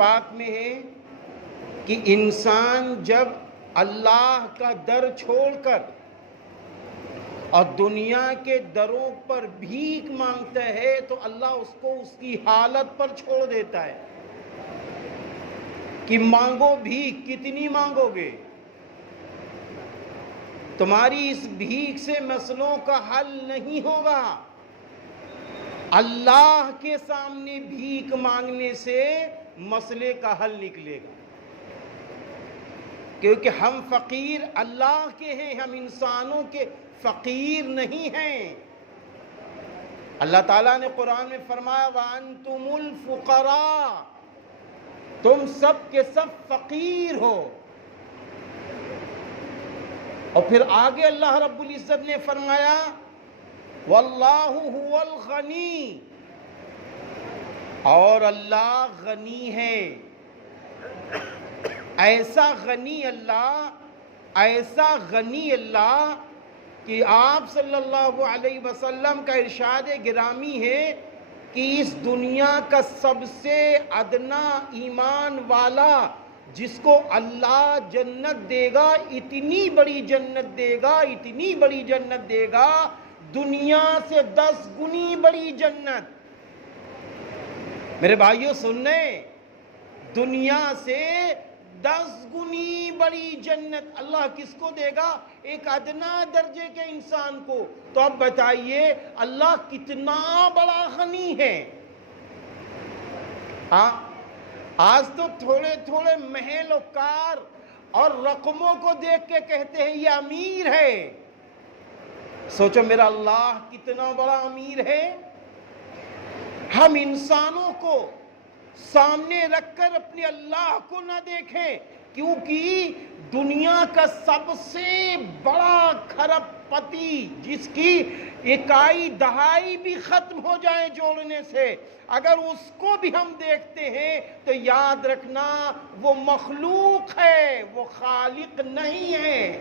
پاک میں ہے کہ انسان جب اللہ کا در چھوڑ کر اور دنیا کے دروں پر بھیک مانگتا ہے تو اللہ اس کو اس کی حالت پر چھوڑ دیتا ہے کہ مانگو بھیک، کتنی مانگو گے؟ تمہاری اس بھیک سے مسئلوں کا حل نہیں ہوگا۔ اللہ کے سامنے بھیک مانگنے سے مسئلے کا حل نکلے گا، کیونکہ ہم فقیر اللہ کے ہیں، ہم انسانوں کے فقیر نہیں ہیں۔ اللہ تعالیٰ نے قرآن میں فرمایا وَأَنْتُمُ الْفُقَرَاءُ، تم سب کے سب فقیر ہو۔ اور پھر آگے اللہ رب العزت نے فرمایا وَاللَّهُ هُوَ الْغَنِي، اور اللہ غنی ہے، ایسا غنی اللہ کہ آپ صلی اللہ علیہ وسلم کا ارشاد گرامی ہے کہ اس دنیا کا سب سے ادنا ایمان والا جس کو اللہ جنت دے گا، اتنی بڑی جنت دے گا، اتنی بڑی جنت دے گا، دنیا سے 10 گنی بڑی جنت۔ میرے بھائیوں سننے، دنیا سے 10 گنی بڑی جنت اللہ کس کو دے گا؟ ایک ادنا درجے کے انسان کو۔ تو اب بتائیے اللہ کتنا بڑا غنی ہے۔ آج تو تھوڑے تھوڑے محل و کار اور رقموں کو دیکھ کے کہتے ہیں یہ امیر ہے۔ سوچو میرا اللہ کتنا بڑا امیر ہے۔ ہم انسانوں کو سامنے رکھ کر اپنے اللہ کو نہ دیکھیں، کیونکہ دنیا کا سب سے بڑا کھرب پتی جس کی اکائی دہائی بھی ختم ہو جائے جوڑنے سے، اگر اس کو بھی ہم دیکھتے ہیں تو یاد رکھنا وہ مخلوق ہے، وہ خالق نہیں ہے۔